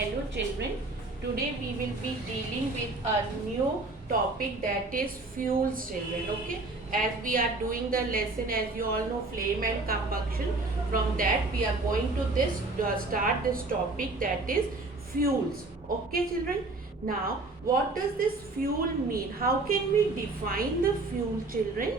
Hello children, today we will be dealing with a new topic that is fuels children, okay. As we are doing the lesson, as you all know, flame and combustion, from that we are going to start this topic that is fuels, okay children. Now what does this fuel mean? How can we define the fuel children?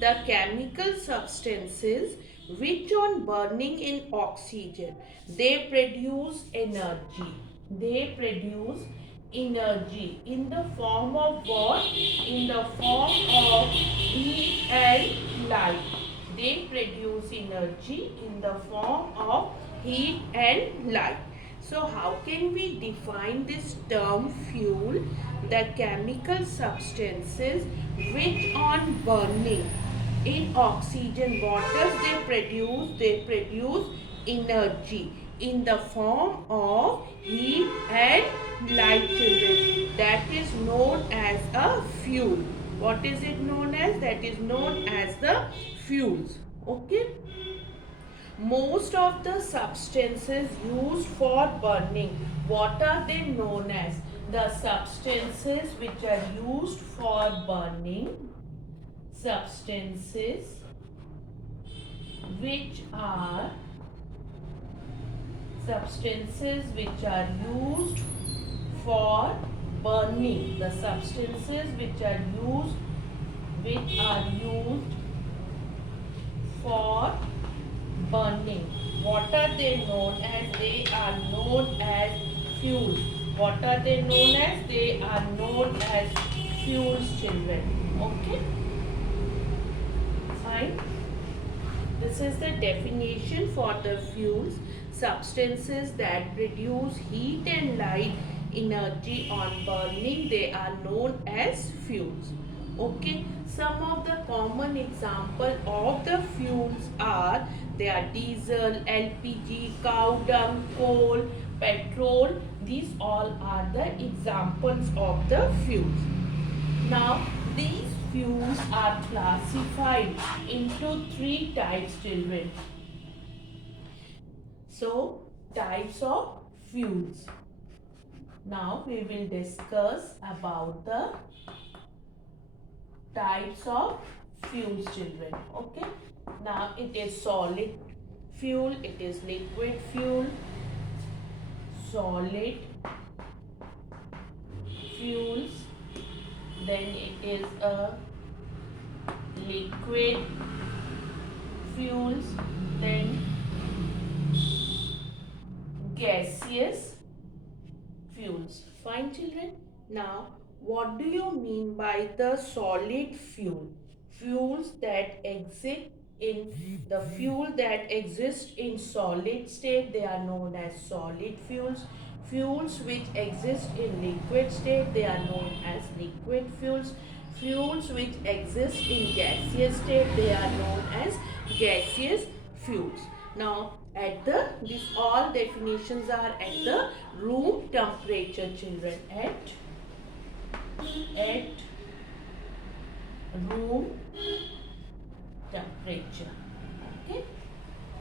The chemical substances which on burning in oxygen they produce energy. They produce energy in the form of what? In the form of heat and light. They produce energy in the form of heat and light. So how can we define this term fuel? The chemical substances which on burning in oxygen, what does they produce energy in the form of heat and light children. That is known as a fuel. What is it known as? That is known as the fuels. Okay. Most of the substances used for burning, what are they known as? The substances which are used for burning, substances which are used for burning, the substances which are used for burning, what are they known as? They are known as fuels. What are they known as? They are known as fuels children. Okay, fine. This is the definition for the fuels. Substances that produce heat and light energy on burning, they are known as fuels. Okay, some of the common example of the fuels are, they are diesel, LPG, cow dung, coal, petrol. These all are the examples of the fuels. Now, these fuels are classified into three types, children. So, types of fuels. Now, we will discuss about the types of fuels, children. Okay. Now, it is solid fuel, it is liquid fuel, solid fuels, then it is a liquid fuels, then gaseous fuels. Fine children. Now what do you mean by the solid fuel? Fuels that exist in solid state, they are known as solid fuels. Fuels which exist in liquid state, they are known as liquid fuels. Fuels which exist in gaseous state, they are known as gaseous fuels. Now these all definitions are at the room temperature, children. At room temperature. Okay.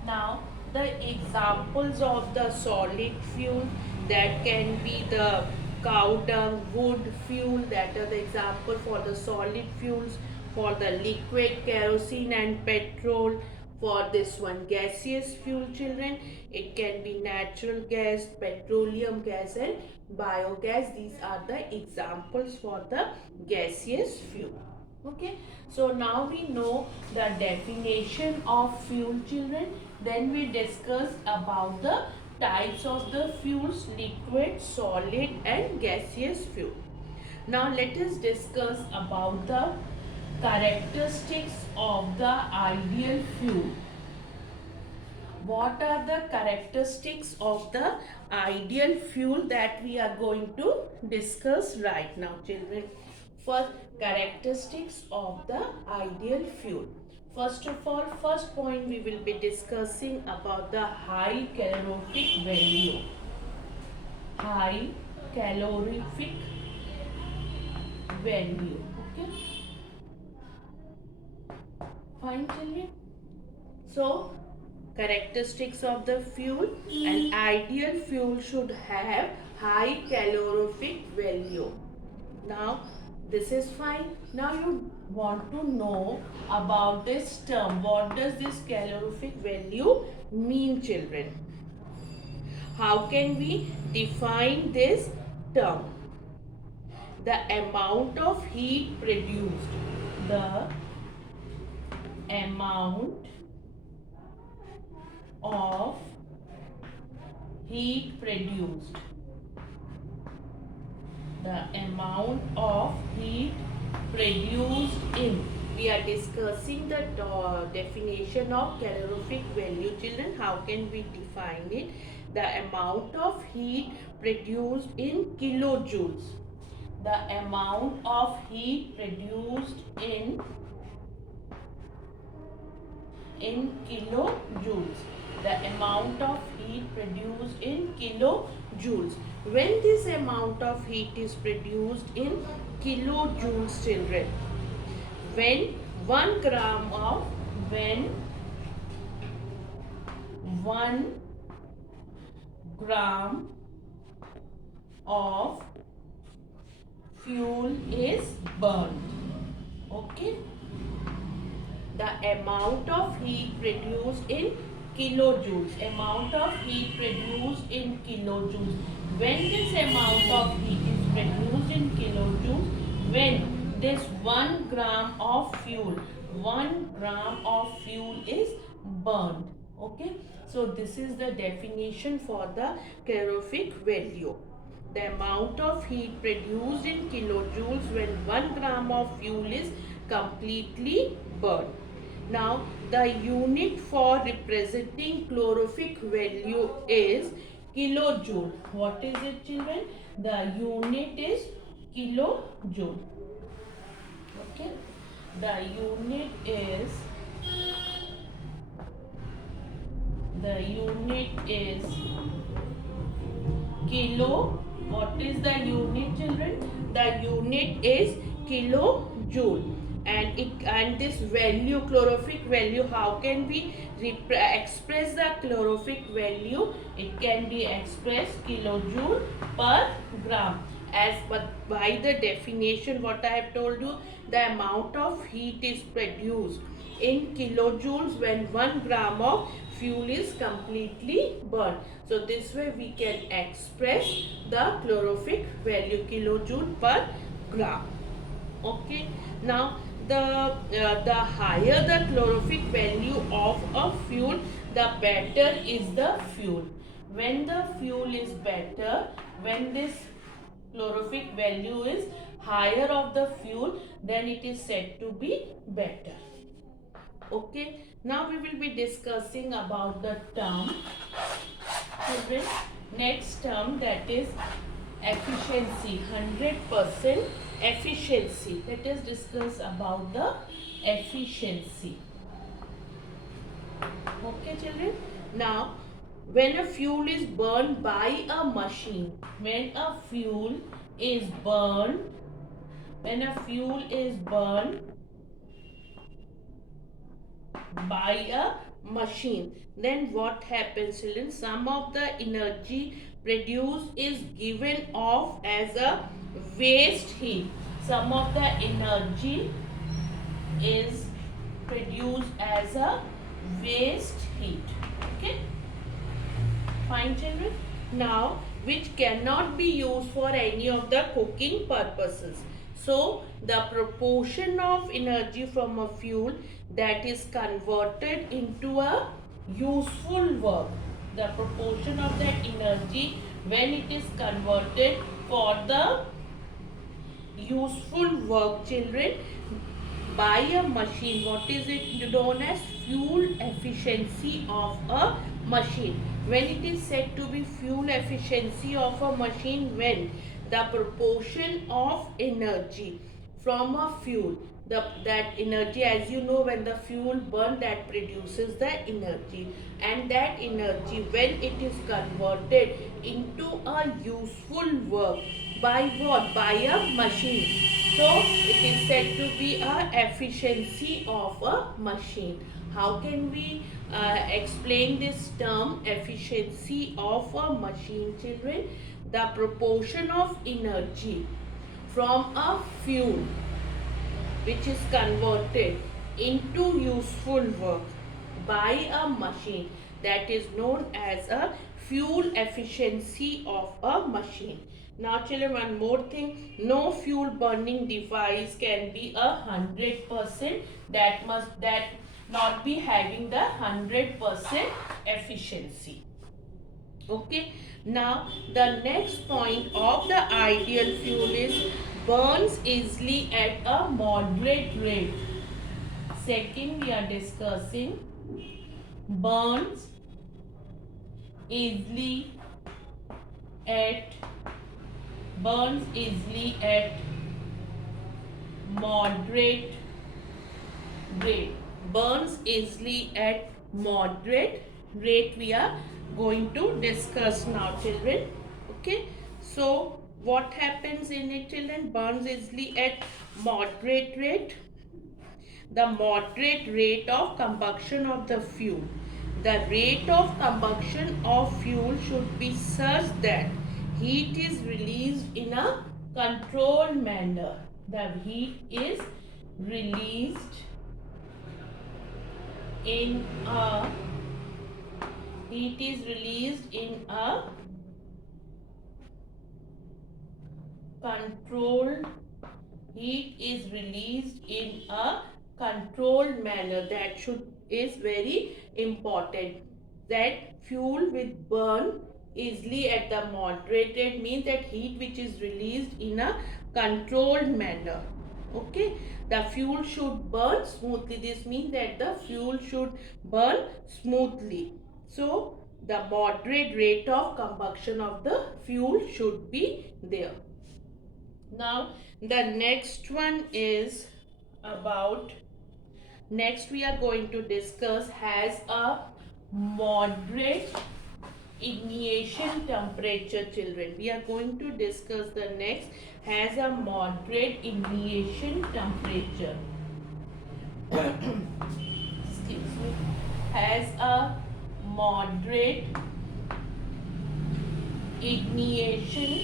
Now the examples of the solid fuel, that can be the cow dung, wood fuel, that are the example for the solid fuels. For the liquid, kerosene and petrol. For this one, gaseous fuel, children, it can be natural gas, petroleum gas and biogas. These are the examples for the gaseous fuel. Okay, so now we know the definition of fuel, children. Then we discuss about the types of the fuels: liquid, solid and gaseous fuel. Now let us discuss about the characteristics of the ideal fuel. What are the characteristics of the ideal fuel that we are going to discuss right now, children? First, characteristics of the ideal fuel. First of all, first point we will be discussing about the high calorific value. High calorific value. Okay. Fine, children. So, Characteristics of the fuel. An ideal fuel should have high calorific value. Now this is fine. Now you want to know about this term. What does this calorific value mean, children? How can we define this term? The amount of heat produced. The amount of heat produced. The amount of heat produced in. We are discussing the definition of calorific value, children. How can we define it? The amount of heat produced in kilojoules. The amount of heat produced in kilojoules. The amount of heat produced in kilojoules. When this amount of heat is produced in kilojoules, children, when 1 gram of 1 gram of fuel is burned, okay, the amount of heat produced in kilojoules. Amount of heat produced in kilojoules. When this amount of heat is produced in kilojoules, when this 1 gram of fuel is burned. Okay, so this is the definition for the calorific value. The amount of heat produced in kilojoules when 1 gram of fuel is completely burned. Now, the unit for representing calorific value is kilojoule. What is it, children? The unit is kilojoule. Okay. The unit is kilo. What is the unit, children? The unit is kilojoule. And this value, calorific value, how can we express the calorific value? It can be expressed kilojoule per gram. As but by the definition what I have told you, the amount of heat is produced in kilojoules when 1 gram of fuel is completely burned. So this way we can express the calorific value, kilojoule per gram. Okay. Now the higher the calorific value of a fuel, the better is the fuel. When the fuel is better, when this calorific value is higher of the fuel, then it is said to be better. Okay, now we will be discussing about the term, children. Next term, that is efficiency, 100% efficiency. Let us discuss about the efficiency. Okay, children. Now, when a fuel is burned by a machine, when a fuel is burned by a machine, then what happens, children? Some of the energy produced is given off as a waste heat. Some of the energy is produced as a waste heat. Okay, fine, children. Now, which cannot be used for any of the cooking purposes. So, the proportion of energy from a fuel that is converted into a useful work, the proportion of that energy when it is converted for the useful work, children, by a machine, what is it known as? Fuel efficiency of a machine. When it is said to be fuel efficiency of a machine, when the proportion of energy from a fuel, that energy, as you know, when the fuel burns, that produces the energy, and that energy when it is converted into a useful work by what? By a machine. So it is said to be a efficiency of a machine. How can we explain this term efficiency of a machine, children? The proportion of energy from a fuel which is converted into useful work by a machine, that is known as a fuel efficiency of a machine. Now children, one more thing, no fuel burning device can be 100%, that not be having the 100% efficiency. Okay, now the next point of the ideal fuel is burns easily at a moderate rate. Second, we are discussing burns easily at moderate rate. Burns easily at moderate rate we are going to discuss now, children. Okay, so what happens in it, children? Burns easily at moderate rate. The moderate rate of combustion of the fuel. The rate of combustion of fuel should be such that heat is released in a controlled manner. The heat is released in a controlled heat is released in a controlled manner. That is very important, that fuel will burn easily at the moderate rate means that heat which is released in a controlled manner. Okay, the fuel should burn smoothly. This means that the fuel should burn smoothly. So the moderate rate of combustion of the fuel should be there. Now the next one is about, next we are going to discuss has a moderate ignition temperature, children. We are going to discuss the next has a moderate ignition temperature. Excuse me. Has a moderate ignition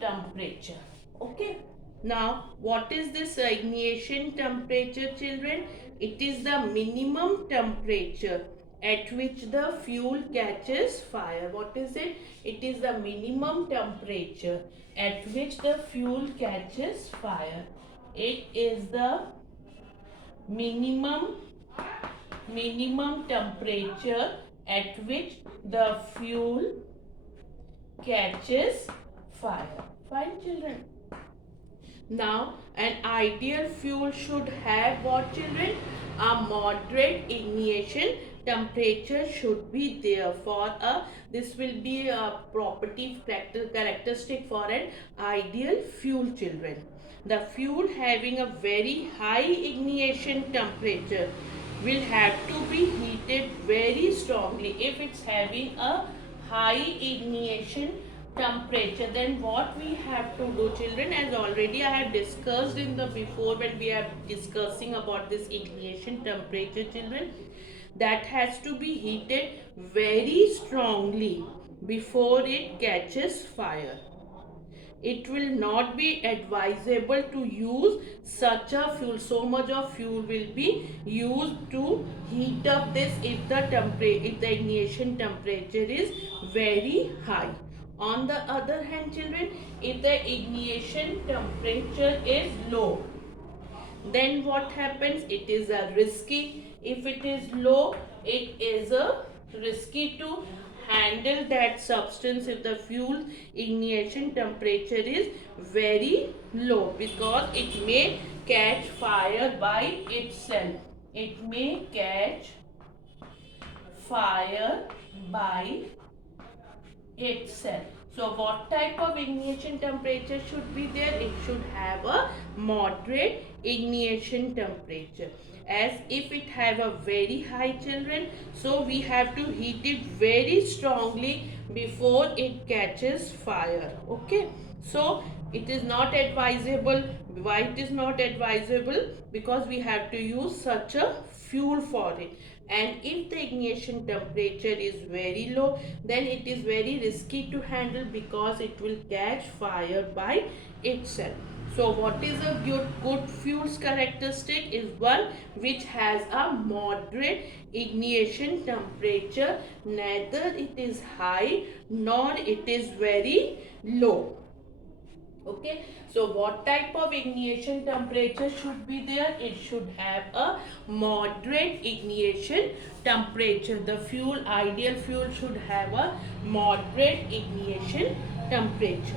temperature. Okay, now what is this ignition temperature, children? It is the minimum temperature at which the fuel catches fire. What is it? It is the minimum temperature at which the fuel catches fire. It is the minimum temperature at which the fuel catches fire. Fine, children. Now an ideal fuel should have what, children? A moderate ignition temperature should be there for a, this will be a property characteristic for an ideal fuel, children. The fuel having a very high ignition temperature will have to be heated very strongly. If it's having a high ignition temperature, then what we have to do, children, as already I have discussed in the before when we are discussing about this ignition temperature, children, that has to be heated very strongly before it catches fire. It will not be advisable to use such a fuel. So much of fuel will be used to heat up this if the ignition temperature is very high. On the other hand, children, if the ignition temperature is low, then what happens? It is a risky. If it is low, it is a risky to handle that substance if the fuel ignition temperature is very low, because it may catch fire by itself. It may catch fire by itself. So what type of ignition temperature should be there? It should have a moderate ignition temperature. As if it have a very high, children, so we have to heat it very strongly before it catches fire. Okay. So it is not advisable. Why it is not advisable? Because we have to use such a fuel for it, and if the ignition temperature is very low, then it is very risky to handle because it will catch fire by itself. So what is a good fuels characteristic is one which has a moderate ignition temperature, neither it is high nor it is very low. Okay, so what type of ignition temperature should be there? It should have a moderate ignition temperature. The fuel, ideal fuel, should have a moderate ignition temperature.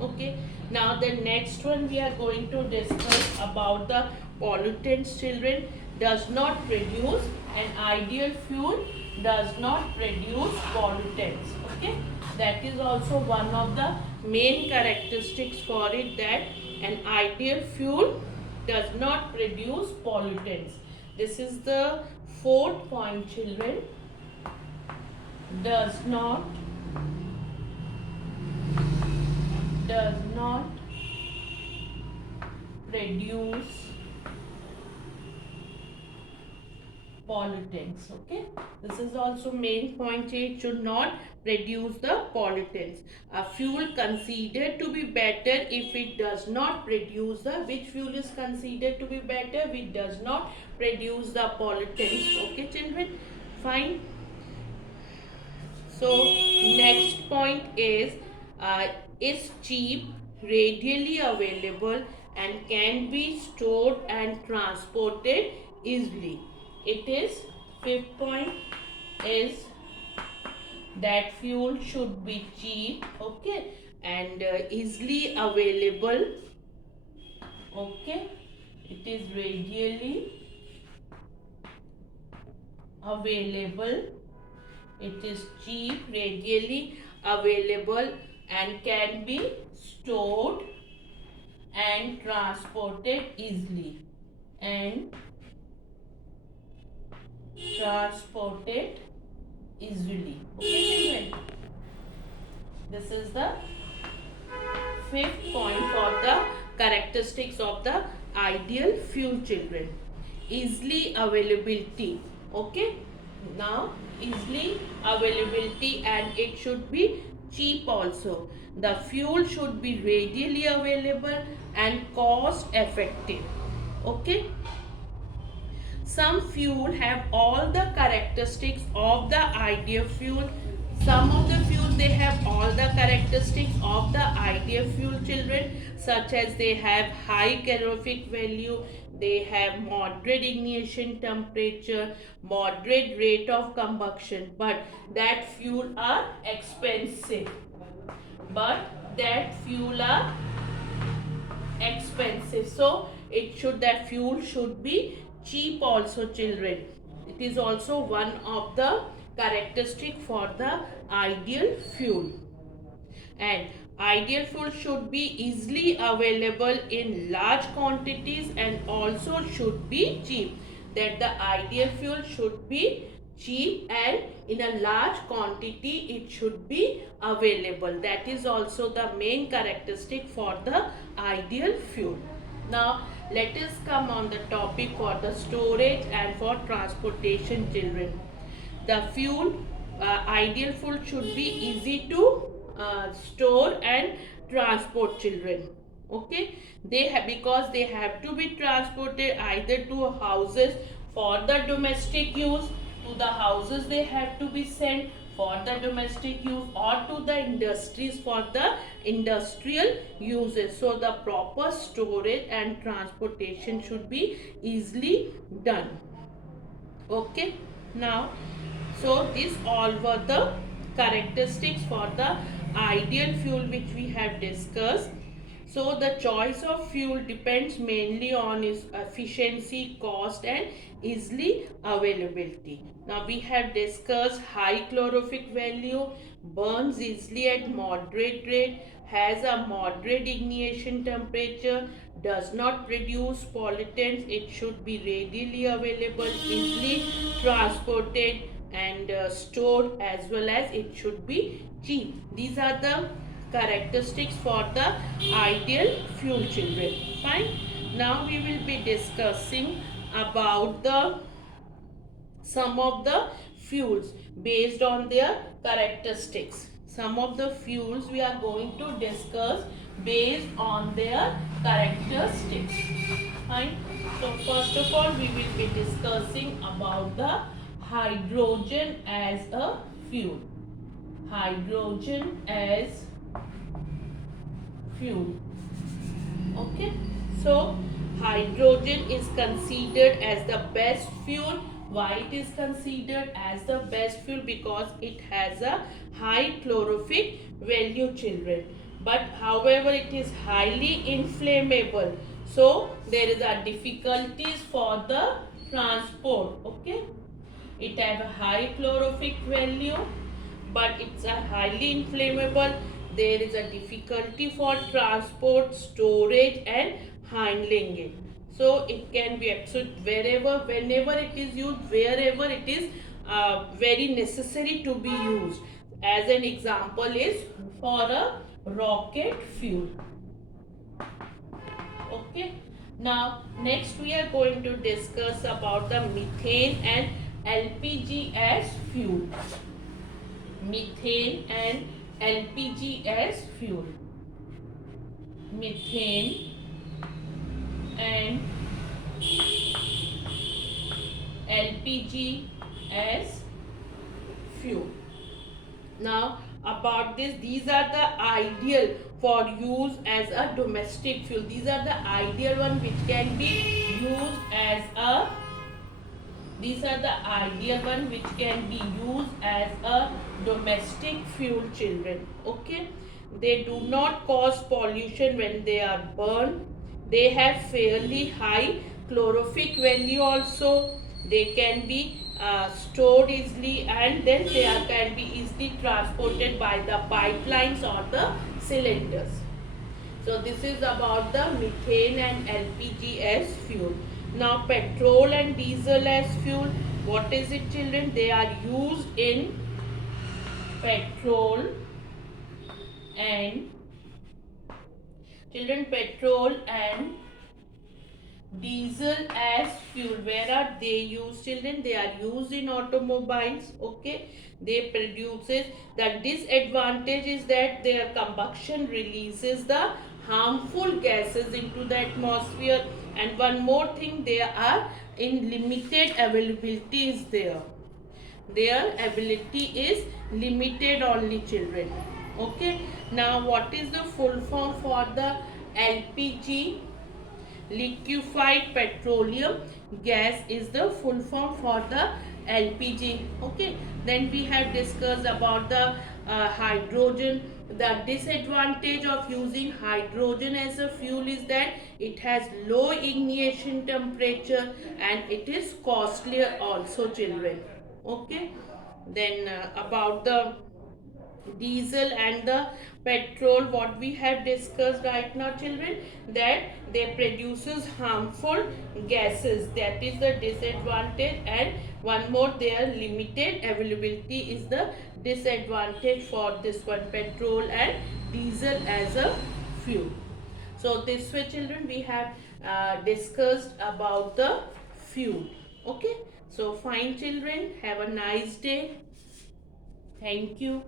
Okay, now the next one we are going to discuss about the pollutants. Children, does not produce, an ideal fuel does not produce pollutants. Okay, that is also one of the main characteristics for it, that an ideal fuel does not produce pollutants. This is the fourth point, children. Does not produce pollutants. Okay, this is also main point. It should not produce the pollutants. A fuel considered to be better if it does not produce the, which fuel is considered to be better? Which does not produce the pollutants. Okay, children, fine. So next point is cheap, readily available, and can be stored and transported easily. It is fifth point is that fuel should be cheap, okay, and easily available. Okay, it is readily available. It is cheap, readily available, and can be stored and transported easily. And transported easily. Okay, children? This is the fifth point for the characteristics of the ideal fuel, children. Easily availability. Okay, now easily availability, and it should be cheap also. The fuel should be readily available and cost effective. Okay, some fuel have all the characteristics of the ideal fuel. Some of the fuels, they have all the characteristics of the ideal fuel, children, such as they have high calorific value, they have moderate ignition temperature, moderate rate of combustion, but that fuel are expensive. So that fuel should be cheap also, children. It is also one of the characteristic for the ideal fuel. And ideal fuel should be easily available in large quantities and also should be cheap. That the ideal fuel should be cheap and in a large quantity it should be available. That is also the main characteristic for the ideal fuel. Now let us come on the topic for the storage and for transportation, children. The fuel, ideal fuel should be easy to store and transport, children. Okay, because they have to be transported either to houses for the domestic use, to the houses they have to be sent for the domestic use, or to the industries for the industrial uses. So the proper storage and transportation should be easily done. Okay, now so these all were the characteristics for the ideal fuel which we have discussed. So the choice of fuel depends mainly on its efficiency, cost, and easily availability. Now we have discussed high calorific value, burns easily at moderate rate, has a moderate ignition temperature, does not produce pollutants, it should be readily available, easily transported and stored, as well as it should be cheap. These are the characteristics for the ideal fuel, children. Fine. Now we will be discussing about the some of the fuels based on their characteristics. Some of the fuels we are going to discuss based on their characteristics. Fine. So first of all, we will be discussing about the hydrogen as a fuel. Hydrogen as fuel. Okay. So hydrogen is considered as the best fuel. Why it is considered as the best fuel? Because it has a high calorific value, children. But however, it is highly inflammable. So there is a difficulties for the transport. Okay. It has a high calorific value, but it's a highly inflammable. There is a difficulty for transport, storage and handling it. So it can be absolute wherever, whenever it is used, wherever it is very necessary to be used. As an example is for a rocket fuel. Okay. Now next we are going to discuss about the methane and LPG as fuel. Methane and LPG as fuel. Methane and LPG as fuel. Now about this, these are the ideal for use as a domestic fuel. These are the ideal one which can be used as a These are the ideal one which can be used as a domestic fuel, children. Okay. They do not cause pollution when they are burned. They have fairly high calorific value also. They can be stored easily, and then they can be easily transported by the pipelines or the cylinders. So this is about the methane and LPG as fuel. Now petrol and diesel as fuel. What is it, children? They are used in petrol and petrol and diesel as fuel. Where are they used, children? They are used in automobiles. Okay. They produces, the disadvantage is that their combustion releases the harmful gases into the atmosphere, and one more thing, they are in limited availability is there. Their ability is limited only, children. Okay. Now what is the full form for the LPG? Liquefied petroleum gas is the full form for the LPG. Okay. Then we have discussed about the hydrogen. The disadvantage of using hydrogen as a fuel is that it has low ignition temperature and it is costlier also, children. Okay. Then about the diesel and the petrol, what we have discussed right now, children, that they produces harmful gases. That is the disadvantage, and one more, their limited availability is the disadvantage for this one, petrol and diesel as a fuel. So this way, children, we have discussed about the fuel. Okay. So fine, children, have a nice day. Thank you.